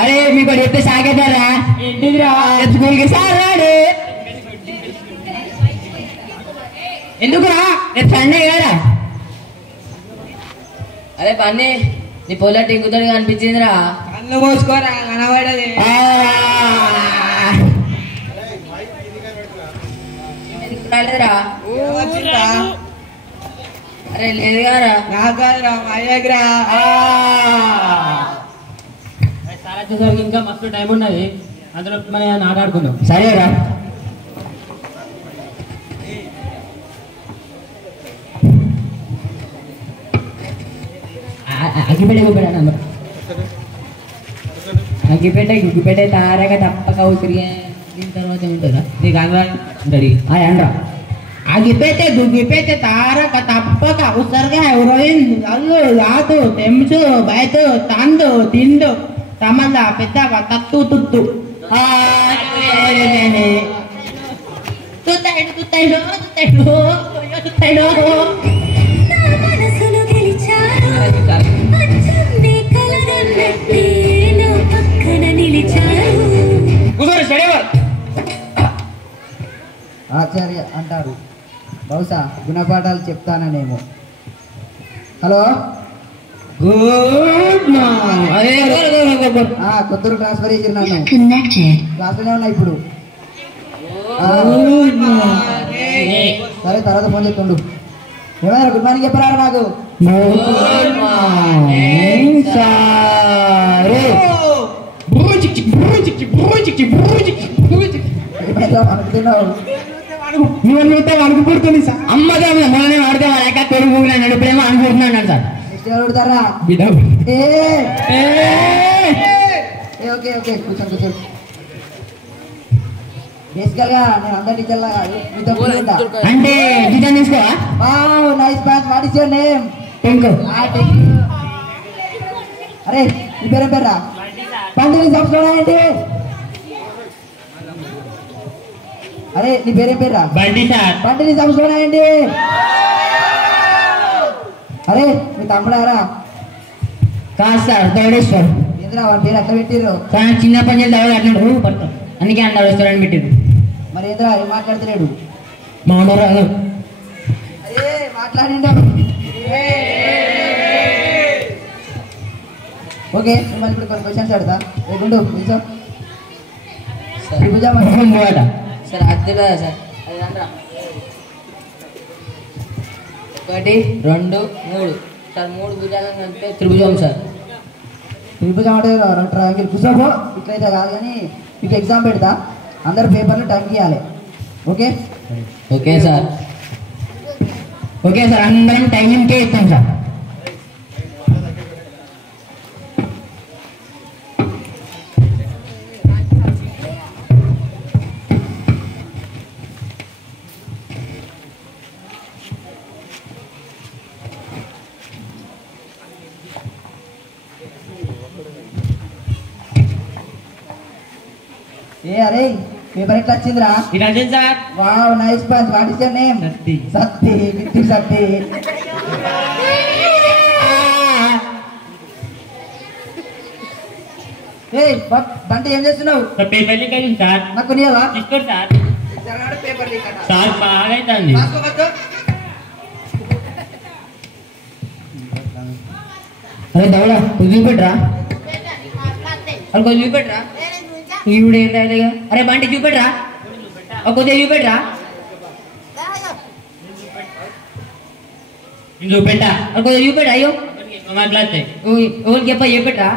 అరే మీకు చెప్తే సాగేతారా ఏంటిదిరా స్కూల్కి సార్ రాడు ఎందుకురా రేపు సండే కదా అరే పన్ని నీ పొల టింకుతోటి కనిపించిందిరా కన్ను పోసుకోరా కనబడది అరే లేదు కదా నాకురా మా దగ్గర సార్ వచ్చేసరికి ఇంకా మస్తు టైం ఉన్నది అందులో మనం ఆటాడుకుందాం సరేరా అగ్గిపేట తారగా తప్పక ఉసిరిగా దీని తర్వాత ఉంటుందా నీకు అంగడి అనరా అగిపేటే గుగ్గిపేటే తారక తప్పక ఉసరగా హీరోయిన్ అల్లు రాదు తెంచు బయట తందు తిండు తమల పెద్దగా తత్తు తుత్తు ఆచార్య అంటారు బహుశా గుణపాఠాలు చెప్తాననేమో. Hello good morning Kotturu transfer చేసి నన్ను క్లాస్లోనే ఉన్నా ఇప్పుడు. సరే తర్వాత ఫోన్ చేస్తుండు. ఏమైనా గుడ్ మార్నింగ్ చెప్పరా నాకు. గుడ్ మార్నింగ్ సార్ అనుకుంటున్నావు అనుకుంటుంది సార్ అమ్మగా మొన్న ఆడితే వాళ్ళ కొడుకు నడిపేమో అనుకుంటున్నాను సార్ అడుగుతారా బిడ్డ ఓకే ఓకే కూర్చోండి కూర్చోండి. బేసికల్ గా నేను అందరి టీచర్లా అంటే డిజైన్ తీసుకోవా nice match. What is your name? టెంకు అరే నీ పేరు పేర్రా పండుగ సంస్కరణ ఏంటి? అరే నీ పేరేం పేర్రా? బండి సార్ పండుగ సంస్కరణ ఏంటి? అరే మీ తమ్ముడారా? కాదు సార్ దౌడేశ్వర్ ఏంద్రా వాళ్ళ పేరు అట్లా పెట్టిర్రు? కానీ చిన్న పని చేసి దౌడ అట్లా పడతాం అందుకే అన్న రెస్టారెంట్ పెట్టిరు. మరి ఏంద్రా ఏం మాట్లాడుతున్నాడు? మా రాదు అరే మాట్లాడిండు. ఓకే మిమ్మల్ని ఇప్పుడు కొన్ని క్వశ్చన్స్ అడుగుతా. గుండు నిల్చో. త్రిభుజం సార్ అది కదా సార్ అది రండ్రా 1 2 3 సార్ 3 భుజాలు అంటే త్రిభుజం సార్. త్రిభుజం అంటే ట్రయాంగిల్. కూర్చోపో ఇట్లయితే కాదు కానీ మీకు ఎగ్జామ్ పెడతా. అందరు పేపర్లు టైం ఇవ్వాలి. Okay okay sir. Okay sir అందరం టైమింగ్కే ఇస్తాం సార్. ఏ అరే పేపర్ ఎట్లా వచ్చిందిరా? Sir wow nice punch. What is your name? Satti గిట్టి సత్తి. ఏ బంటి ఏం చేస్తున్నావు? పేపర్ లీక్ అయింది సార్. నాకు నీవా? తీసుకోండి సార్. పేపర్ లీక్ అట. సార్ బాగా అవుతుంది. అరే దౌడా చూపెట్రా అది చూపెట్రా ఈవిడ ఏంటగా. అరే బంటి చూపెట్రా కొద్దిగా చూపెట్రా చూపెట్టా కొద్దిగా చూపెట్రా. అయ్యో మాట్లాడితే ఎవరికి చెప్ప చెప్పెట్రా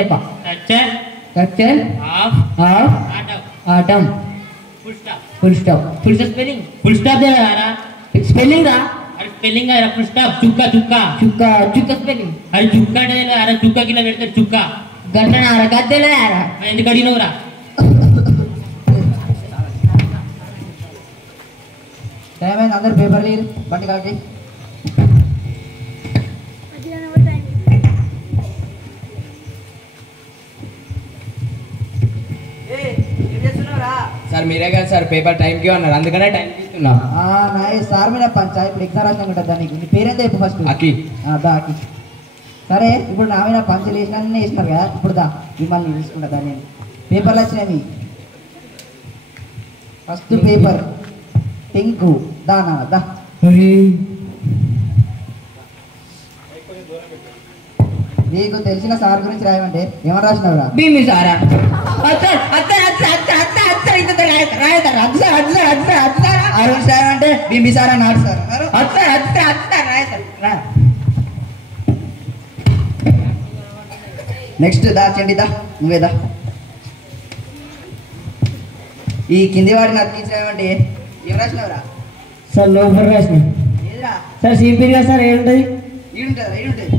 చెప్ప structure of atom full stop spelling రా స్పెల్లింగ్ రా స్పెల్లింగ్ ఫుల్ స్టాప్ చుక్క స్పెల్లింగ్ అరే చుక్క అంటే అరే చుక్క కిలో పెడతారు చుక్క గంటనారా గద్దెలే ఎందుకు అడిగినవురా? టైం అయింది. అందరు పేపర్ లీర్ బండి కాకి. సార్ మీరే కదా సార్ పేపర్ టైంకి అన్నారు, అందుకనే టైంకి ఇస్తున్నా. సార్ మీద పంచా ఇప్పుడు ఎగ్జామ్ రాసిన ఉంటుంది నీకు. నీ పేరేంత చెప్పు ఫస్ట్. అకి. దా అకి. సరే ఇప్పుడు నా మీద పంచలు వేసినా వేసినారు కదా, ఇప్పుడు దా మిమ్మల్ని తీసుకుంటా దాన్ని. పేపర్లు వచ్చినాయి. First paper Pinku. దా దా. నీకు తెలిసిన సార్ గురించి రాయమంటే ఏమని రాసినావురా? భీమి సారా అరుణ్ సార్ అంటే భీమి సార్ అన్నాడు సార్. నెక్స్ట్ దా చెండి దా నువ్వేదా. ఈ కింది వాడిని అతికించమంటే ఏం రాసినావురా? సార్ లోపల రాసిన ఏదిరా? సార్ సింపుల్గా సార్ ఏముంటుంది? ఈడుంటుందా? ఈడుంటుంది.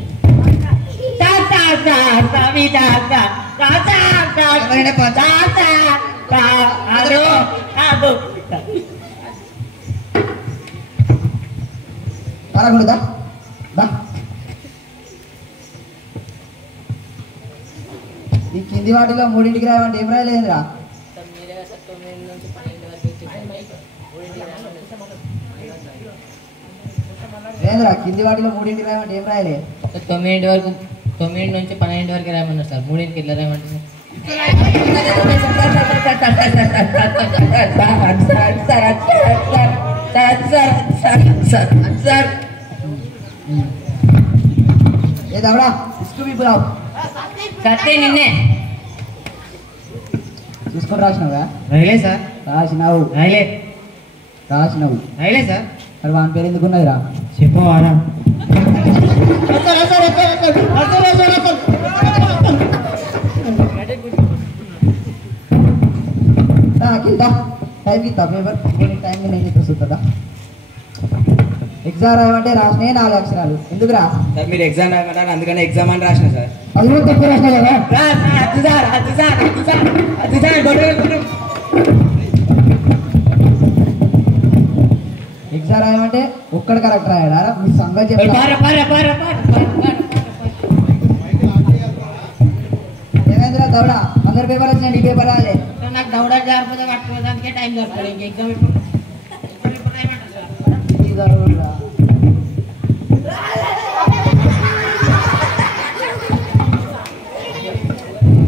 దా దా. ఈ కింది వాటిలో మూడింటికి రాయమంటే ఏం రాయలేదురా? లేదురా, కింది వాటిలో మూడింటికి రాయమంటే ఏం రాయలే? 9 వరకు, 9 నుంచి 12 వరకు రాయమన్నారు సార్. 3కి ఇట్లా రాయమంటే ఏ దవడా ఇసుకు విప్పురావు సత్తే నిన్నే చూసుకొని రాసినావుగా? రైలే సార్. రాసినావు. రైలే రాసినావు. రైలే సార్. మరి వాని పేరు ఎందుకున్నదిరా? చెప్పవారా? టైంకి ఇస్తా పేపర్. టైంకి నేను ఇప్పుడు చూస్తుందా? ఎగ్జామ్ రాయమంటే రాసినాయి 4 అక్షరాలు. ఎందుకురా? సార్ మీరు ఎగ్జామ్ రాయమంటారు, అందుకనే ఎగ్జామ్ అని రాసిన సార్. అది కూడా తక్కువ రాసినా కదా. ఎగ్జామ్ రాయమంటే ఒక్కడు కరెక్ట్ రాయడా? మీ సంగతి ఏమైందిరా దవడా? అందరు పేపర్ వచ్చినాయి, నీ పేపర్ రాలే. నాకు దౌడా జారిపోతే పట్టుకోవడానికే టైం సరిపోతుంది. ఇంక ఎగ్జామ్ ఇప్పుడు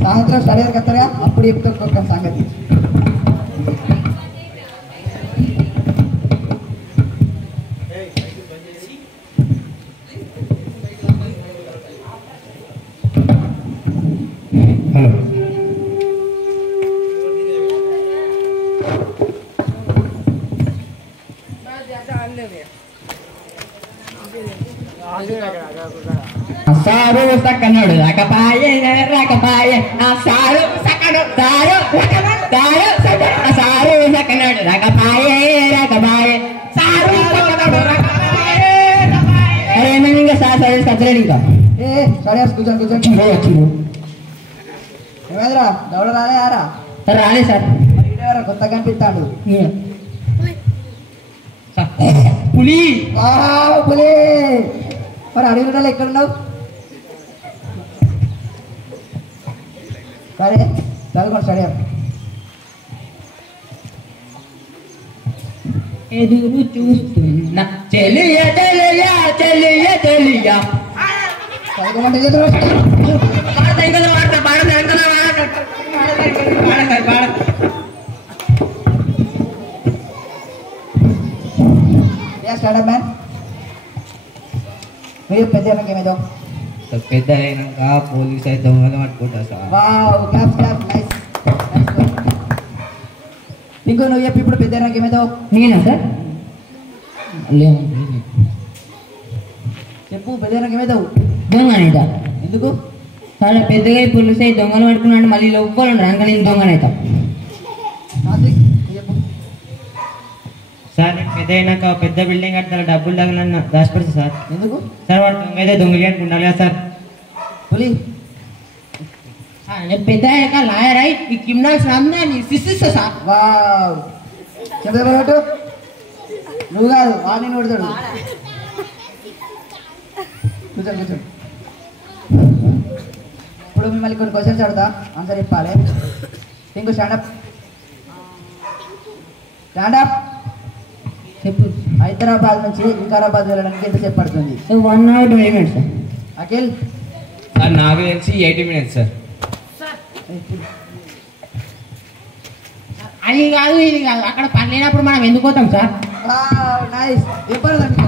సాయంత్రం స్టడీ వరకు వస్తారుగా, అప్పుడు చెప్తా ఒక్కొక్క సంగతి. సారు సక్కనుడు రాకపాయే రాకపాయే నా సారు సక్కను దారు దారు సారు సక్కనుడు రాకపాయే రాకపాయే సారు సక్కనుడు రాకపాయే ఏమైనా ఇంకా సార్ సరే సచ్చలేడు ఇంకా. స్టడీ కూర్చొని వచ్చింది. ఏమైందిరా దవడ రాలే యారా? రాలే సార్. కొత్తగా కనిపిస్తాడు. పులి పులి. మరి అడవిలో ఎక్కడున్నావు? సరే చదువుకోండి స్టడీ. ఎదురు చూస్తున్నా చెలియ చెలియ చెలియ చెలియ చదువుకోమంటే స్టాండప్ మ్యాన్. మీరు పెద్ద ఏమైందో? పెద్ద అయినాక పోలీస్ అయితే దొంగలు పట్టుకుంటా sir. Wow claps claps nice. ఇంకో నువ్వు చెప్పి ఇప్పుడు పెద్ద ఏమైందో? నేనా సార్? చెప్పు పెద్ద ఏమైతావు? దొంగ అనేదా? ఎందుకు? చాలా పెద్దగా పులుసు అయి దొంగలు పట్టుకున్నాడు, మళ్ళీ లోపల ఉండరు అంక నేను దొంగనైతా. చెప్పు. సార్ నేను పెద్ద అయినాక పెద్ద బిల్డింగ్ కట్టాలి, డబ్బులు తగలన్న దాచిపెడతా సార్. ఎందుకు? సార్ వాడు దొంగ అయితే దొంగలి అనుకుంటారు కదా సార్. పులి నేను పెద్ద అయ్యాక లాయర్ అయి ఈ క్రిమినల్స్ అందరినీ శిక్షిస్తా సార్. వావ్ చెప్పేవాడు నువ్వు కాదు వాడిని కొడతాడు. కూర్చోండి కూర్చోండి. ఇప్పుడు మిమ్మల్ని కొన్ని క్వశ్చన్స్ అడుగుతా, ఆన్సర్ చెప్పాలి. ఇంకో స్టాండప్. స్టాండప్. చెప్పు. హైదరాబాద్ నుంచి వికారాబాద్ వెళ్ళడానికి ఎంతసేపు పడుతుంది? 1 hour 20 minutes sir. Akhil. Sir నాకు తెలిసి 80 minutes సార్. అది కాదు ఇది కాదు, అక్కడ పని లేనప్పుడు మనం ఎందుకు పోతాం సార్? నైస్. ఏం పర్లేదు అక్కడ.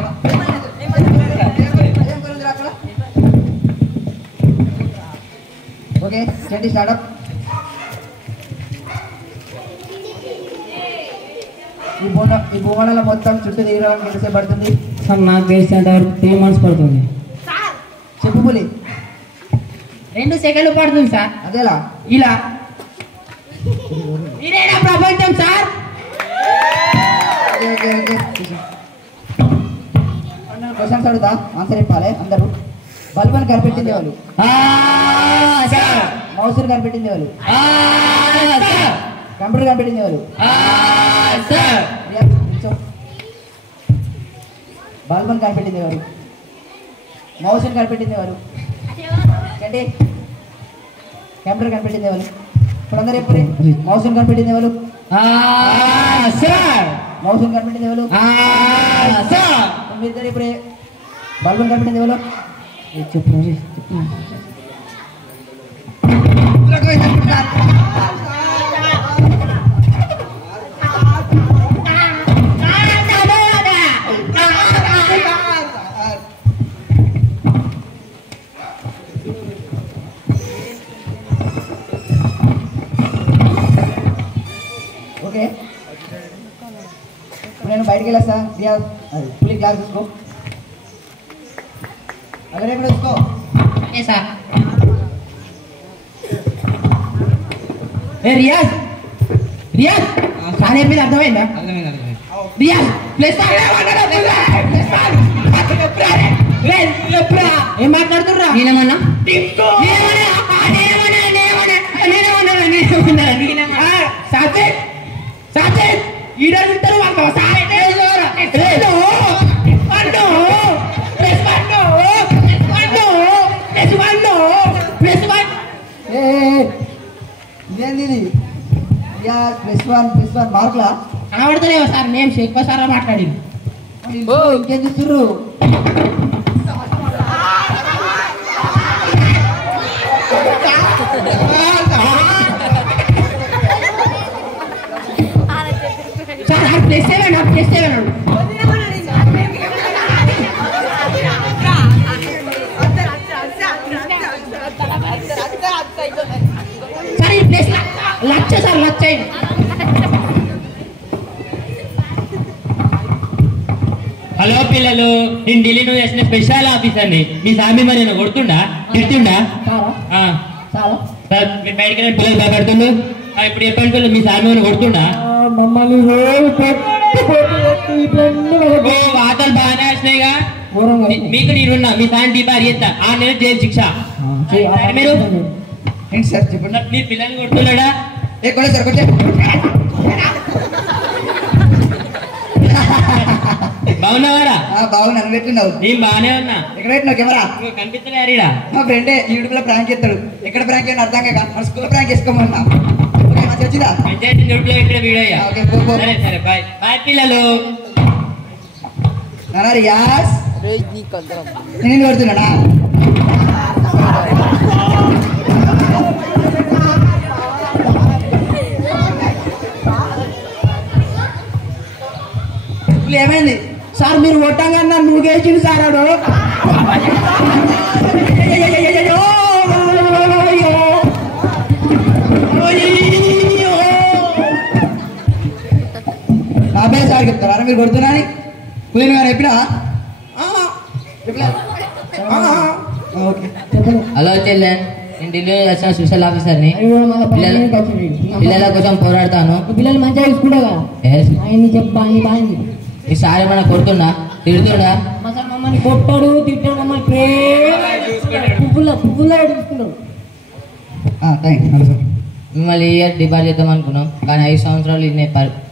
ఓకే చేయండి స్టార్ట్అప్. ఈ భూమండలం మొత్తం చుట్టూ తిరగడానికి ఎంతసేపు పడుతుంది? సార్ నాకు తెలిసినంత వరకు 3 months పడుతుంది. చెప్పు పులి. 2 seconds పడుతుంది సార్. అదేలా ఇలా ఇదేనా ప్రపంచం సార్? క్వశ్చన్స్ అడుగుతా, ఆన్సర్ చెప్పాలి అందరూ. బల్బుని కనిపెట్టింది వాళ్ళు. మౌస్ని కనిపెట్టింది వాళ్ళు. కంప్యూటర్ కనిపెట్టింది వాళ్ళు. బల్బుని కనిపెట్టింది ఎవరు? మౌస్ని కనిపెట్టింది ఎవరు? కంప్యూటర్ కనిపెట్టింది ఎవరు? ఇప్పుడు అందరూ ఎప్పుడు మౌస్ని కనిపెట్టింది ఎవరు? మౌస్ని కనిపెట్టింది ఎవరు? మీరిద్దరు ఇప్పుడే బల్బుని కనిపెట్టింది ఎవరు? చెప్పు. ఓకే నేను బయటికి వెళ్ళేస్తా. రియాజ్ అది పులి క్లాస్ చూసుకో. అక్కడ ఎక్కడ చూసుకో. సార్ రియాజ్ రియాజ్ సార్ ఏం మీద అర్థమైందా? రియాజ్ ప్లస్ ఏం మాట్లాడుతుర్రా? నేనేమన్నా ఇదేంది ఇది? +1 మార్కులా కనబడతలేవు సార్. మేము ఎక్కువ సార్లు మాట్లాడింది. ఇంకేం చూస్తుర్రు? సార్ +7 సార్ ఈ ప్లేస్ లక్ష సార్ లక్ష. హలో పిల్లలు, నేను ఢిల్లీలో చేసిన స్పెషల్ ఆఫీసర్ని. మీ సామి మరి నేను కొడుతుండా తిడుతుండా? చాలా సార్ మీరు బయటకి వెళ్ళి పిల్లలు భయపడుతుండు. ఇప్పుడు చెప్పండి పిల్లలు, మీ సామి మరి కొడుతుండా? మమ్మల్ని ఓ వాతలు బాగానే వచ్చినాయిగా. మీకు నేనున్నా, మీ సాయం దీపారు చేస్తా. 6 నెలలు జైలు శిక్ష. మీరు ఏంటి సార్ చెప్పండి. మీ పిల్లల్ని కొడుతున్నాడా? సార్ కొంచెం బాగున్నావారా? బాగున్నాను. పెట్టినావు? నేను బాగానే ఉన్నా. ఎక్కడ పెట్టినావు కెమెరా? కనిపిస్తలేరీడా? మా ఫ్రెండే యూట్యూబ్ లో ప్రాంక్ చేస్తాడు. ఎక్కడ ప్రాంక్ అయినా అర్థం కాక మన స్కూల్ ప్రాంక్ చేసుకోమన్నా. ఓకే మంచి వచ్చిందా? ఇక్కడ వీడియో. ఓకే పో. సరే సరే బాయ్ బాయ్ పిల్లలు. నానా రియాజ్ నేను కొడుతున్నాడా? ఏమైంది సార్? మీరు కొట్టంగా నన్ను నువ్వేసింది సార్. ఆడు అబ్బాయి సార్ చెప్తారా మీరు కొడుతున్నారని? పులిని గారు చెప్పినా? ఓకే హలో చెల్లెన్, నేను ఢిల్లీ వచ్చిన స్పెషల్ ఆఫీసర్ని. పిల్లల కోసం పోరాడతాను. పిల్లలు మంచిగా చూసుకుంటా. ఆయన్ని చెప్పాలి బాగుంది. ఈసారి ఏమైనా కొడుతున్నా తిడుతున్నా? సార్ మమ్మల్ని కొట్టాడు తిట్టాడు, మమ్మల్ని పువ్వులా చూసుకుంటాడు. మిమ్మల్ని ఇయర్ డిపార్ట్ చేద్దాం అనుకున్నాం, కానీ 5 సంవత్సరాలు ఇది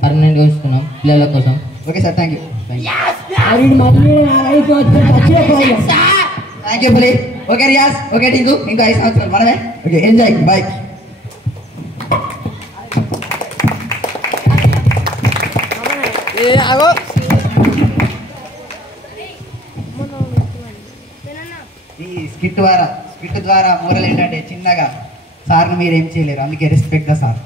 పర్మనెంట్గా ఉంచుకున్నాం పిల్లల కోసం. Okay sir thank you. Thank you పులి. ఓకే రియాజ్. ఓకే టింకు. ఇంకో 5 సంవత్సరాలు మనమే. Okay enjoy. బాయ్. ఈ స్కిట్ ద్వారా మోరల్ ఏంటంటే చిన్నగా సార్ని మీరు ఏం చేయలేరు, అందుకే రెస్పెక్ట్ ద సార్.